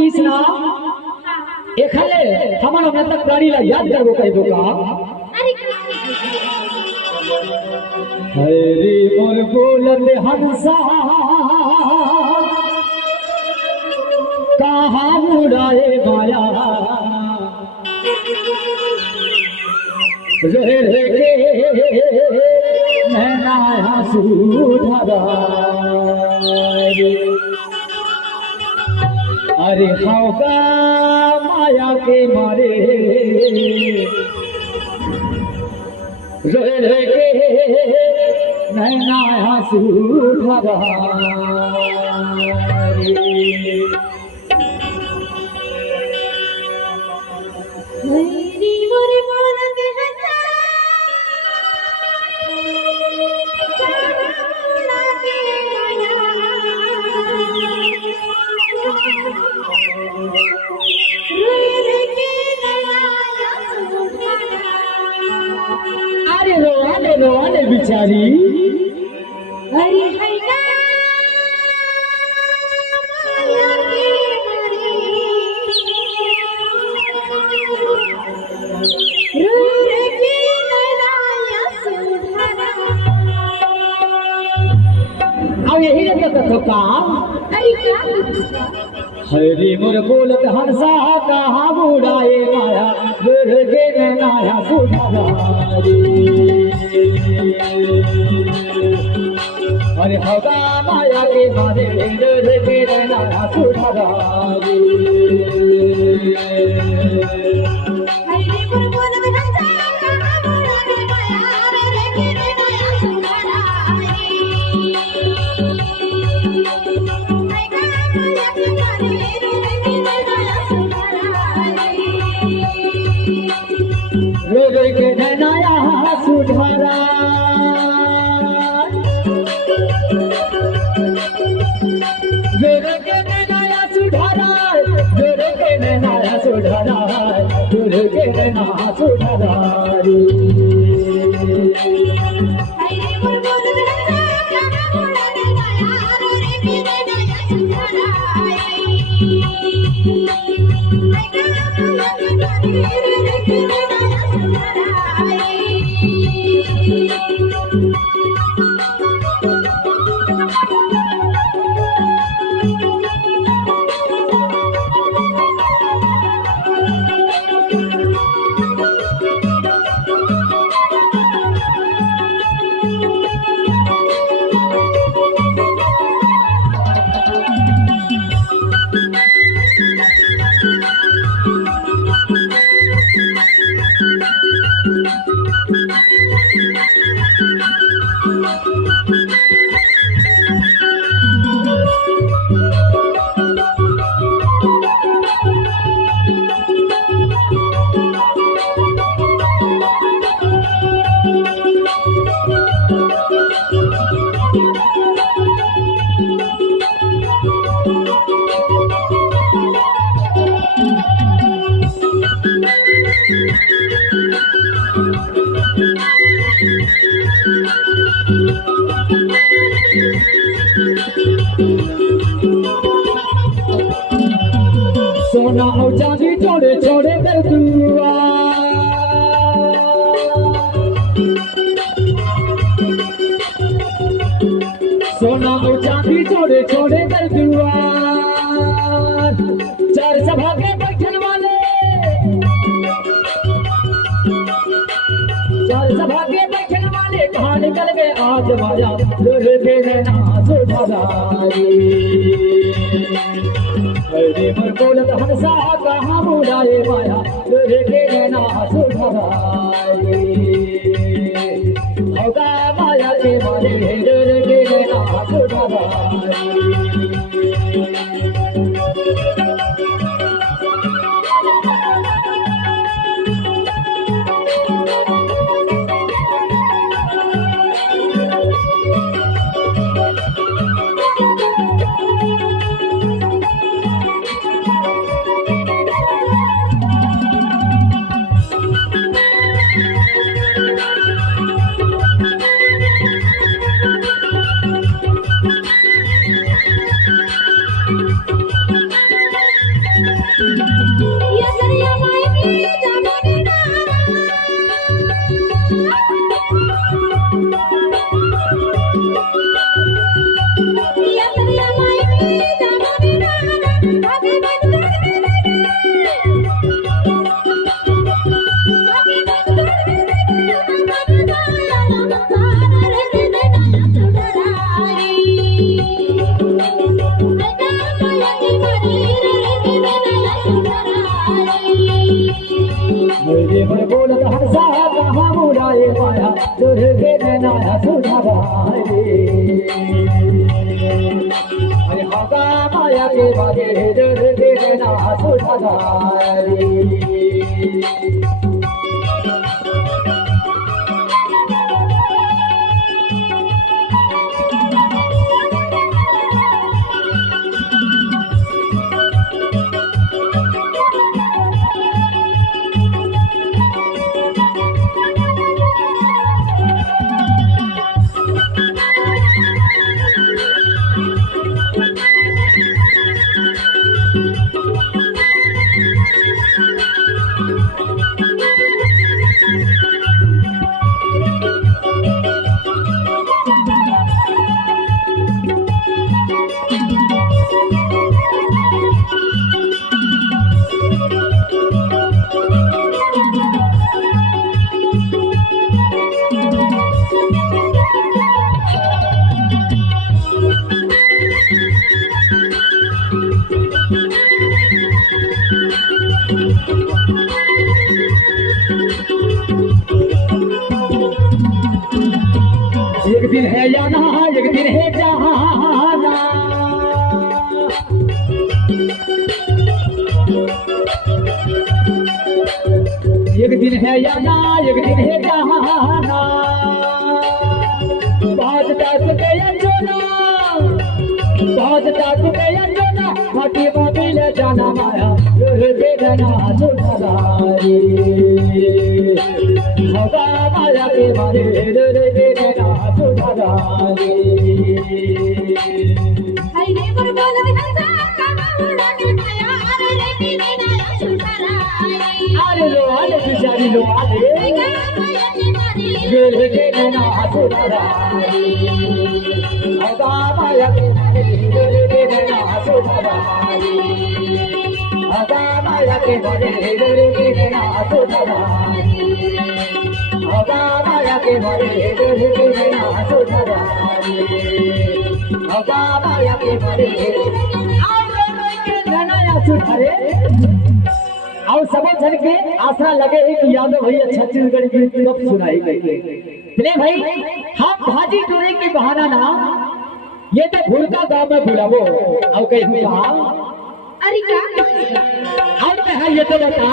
तीसरा एखले हमन अपने तक गाड़ी ला याद करबो कइबो का हरे मोर बोलत हंसा कहाँ उड़ाए माया रे रे के नैना सुधरा अरे हौका माया के मारे रे रे के नैना सुधरा रोने बिचारी अरे हैना माया के मारे रे के नैना सुधरा अब यही रहता तो का अरे क्या हरी मोर बोलत हंसा कहाँ बुढ़ाए माया गुर के नैना सुधरा अरे हवा माया के मारे रे के नैना सुधरा हरे बोल हंसा कहाँ बुढ़ाए माया रे के नैना सुधरा रे के नैना सुधरा सोना और चांदी छोड़े छोड़े कर दुआ सोना और चांदी छोड़े छोड़े कर दुआ चार सभा के बैठन वाले चार सभा के बैठन वाले कहाँ निकल गए आज माया दुर्गे के नैना सुधराई हरे मोर बोलत हंसा कहाँ बुढ़ाए माया दुर्गे के नैना सुधराई होगा माया के मारे दुर्गे के नैना सुधराई नया सुधारे अरे हगा माया के बागे डर के नया सुधारे एक दिन है जाना एक दिन है जहाना एक दिन है जाना एक दिन है जहाना बहुत दास गया जोना बहुत दास गया जोना माटी माटी ले जाना माया बेदना सुधारी हवा माया के मारे बेदना सुधारी हरे गुरु बोल विधाता कामुड़ा के माया रे लेके नया सुधाराई अरे लो आले बिचारी लो आले माया के मारे बेदना सुधारी हवा माया के मारे बेदना सुधारी हवा माया के मारे बेदना सुधारी हवा माया के मारे बेदना सुधारी हवा माया के मारे और सब जन के आसरा लगे कि यादव भैया छत्तीसगढ़ की कब सुनाई गई चले भाई हम भाजी टोरे के बहाना ना ये तो भूलका गांव में बुलावो और कहीं हुआ अरे क्या और कहा ये तो बता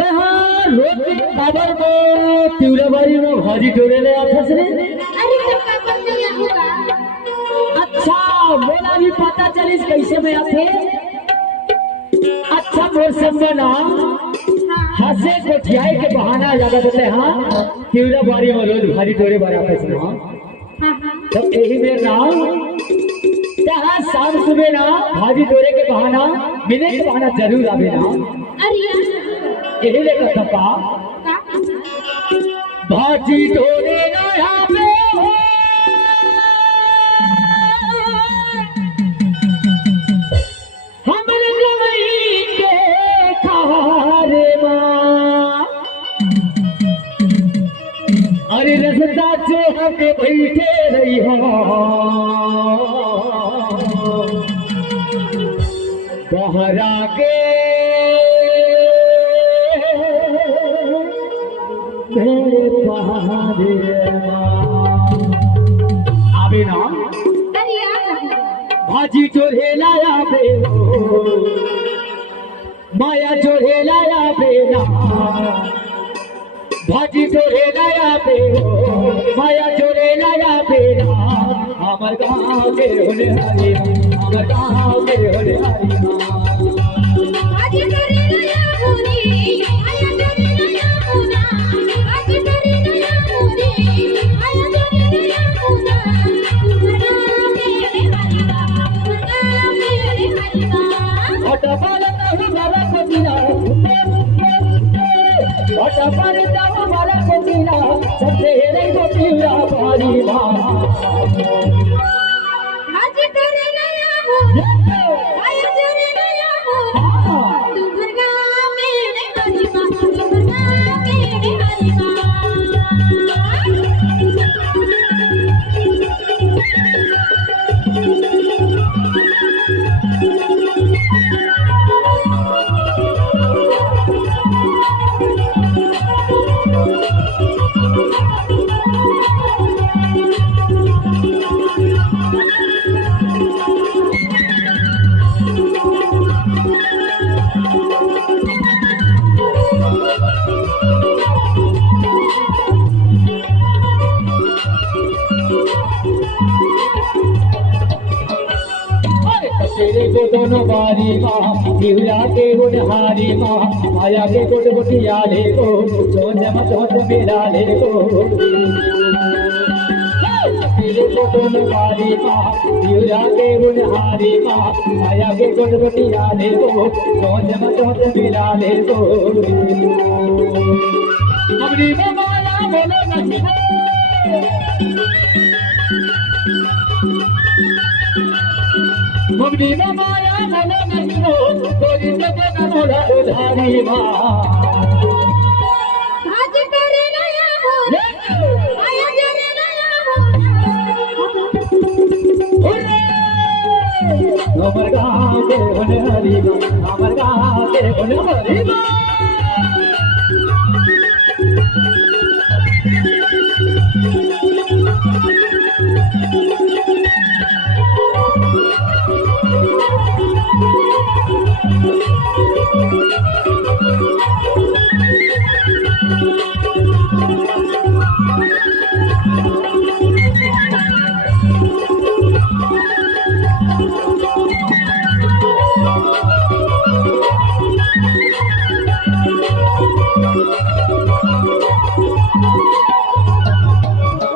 कहाँ रोज खबर में तिवराबाड़ी में भाजी टोरे ले आते से अरे क्या बंद गया होगा अच्छा बोला भी पता चलिस कैसे में आते अच्छा मौसम में ना हंसे कोठियाई के बहाना ज्यादा देते हाँ तिवराबाड़ी में रोज भाजी टोरे बराबर से ना तो यही में ना कहा शाम सुबह ना भाजी टोरे के बहाना मिले के बहाना जरूर आवे ना अरे यही लेकर थपा भाजी टोरे ना यहाँ पे हो हमने गवई के खारे माँ अरे रसदा जो हमें बैठे रही हो बहरा के मेरे पहाड़े आवे ना अरे भाजी चोरे लाया बे माया चोरे लाया बेना भाजी चोरे लाया बे माया चोरे लाया बेना हमर गाँव के होले हरी हमर गाँव के होले हरी आज करे नया होने आया करे नया होना आज करे नया होने आया करे नया होना मेरे हरिबा हटा पालता हमारा कोटिना हटा पालता हमारा कोटिना सबसे रे कोटिया भारी माँ आज करे नया होना आया करे नया होना तू भरगा मेरे हरिबा तू भरगा मेरे हरिबा तेरे को दोनों बारी माँ दिव्या के गुणहारी माँ माया के गुट गुटिया ले को चोच मेरा ले को तेरे को दोनों बारी माँ दिव्या के गुणहारी माँ माया के गुट गुटिया ले को चोच मेरा ले को अगली में माया बोलो नहीं मगनी में माया बोलो नहीं हो तोरी जगह न मोला उधारी माँ आज करे नया हो आया जरे नया हो हमर गाँव के होने हरी माँ हमर गाँव के होने हरी माँ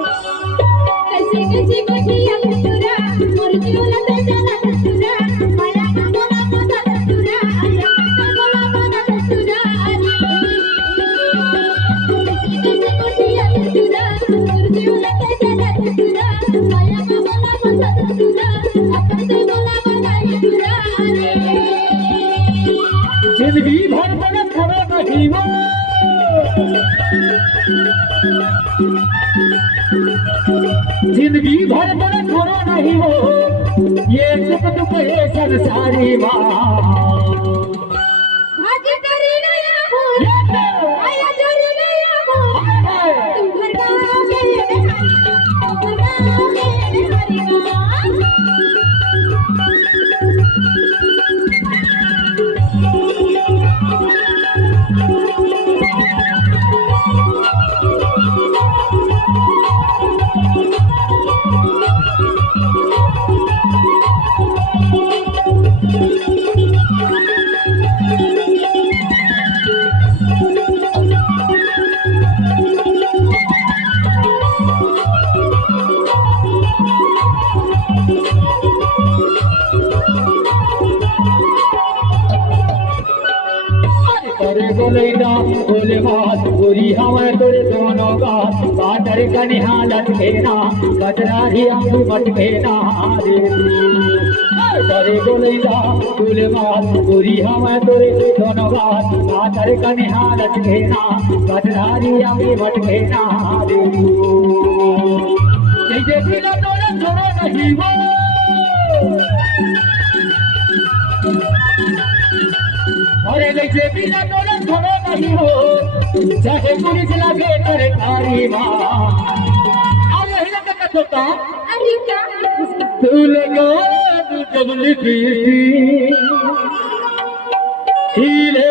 कैसे कैसे गोजिया तुरा मोर जीवला ते जाना तुरा माया का बोला बोला तुरा आया का बोला बोला तुरा कैसे कैसे गोजिया तुरा मोर जीवला ते जाना तुरा माया का बोला बोला तुरा अपन ते बोला बोला तुरा जिंदगी भर बना खड़ा नहीं हो जिंदगी भर बना खड़ा नहीं हो ये सुख दुख ये संसारी माँ आज करे नया हो आया जरे नया हो तुम घर गाँव के बिहारी तुम घर गाँव के बिहारी करे बोले ना बोले बात पूरी हमें तोरे दोनों बात बाटर का निहालत खेना कचरारी अंगू मत खेना करे बोले ना बोले बात पूरी हमें तोरे दोनों बात बाटर का निहालत खेना कचरारी अंगू मत खेना जैसे बिना तोरे छोड़ो नहीं वो अरे जैसे बिना तोरे छोड़ो नहीं हो चाहे पुलिस लगे सरकारी माँ अरे हिला का छोटा अरे क्या तू लगा तू जब लिखी थी हीले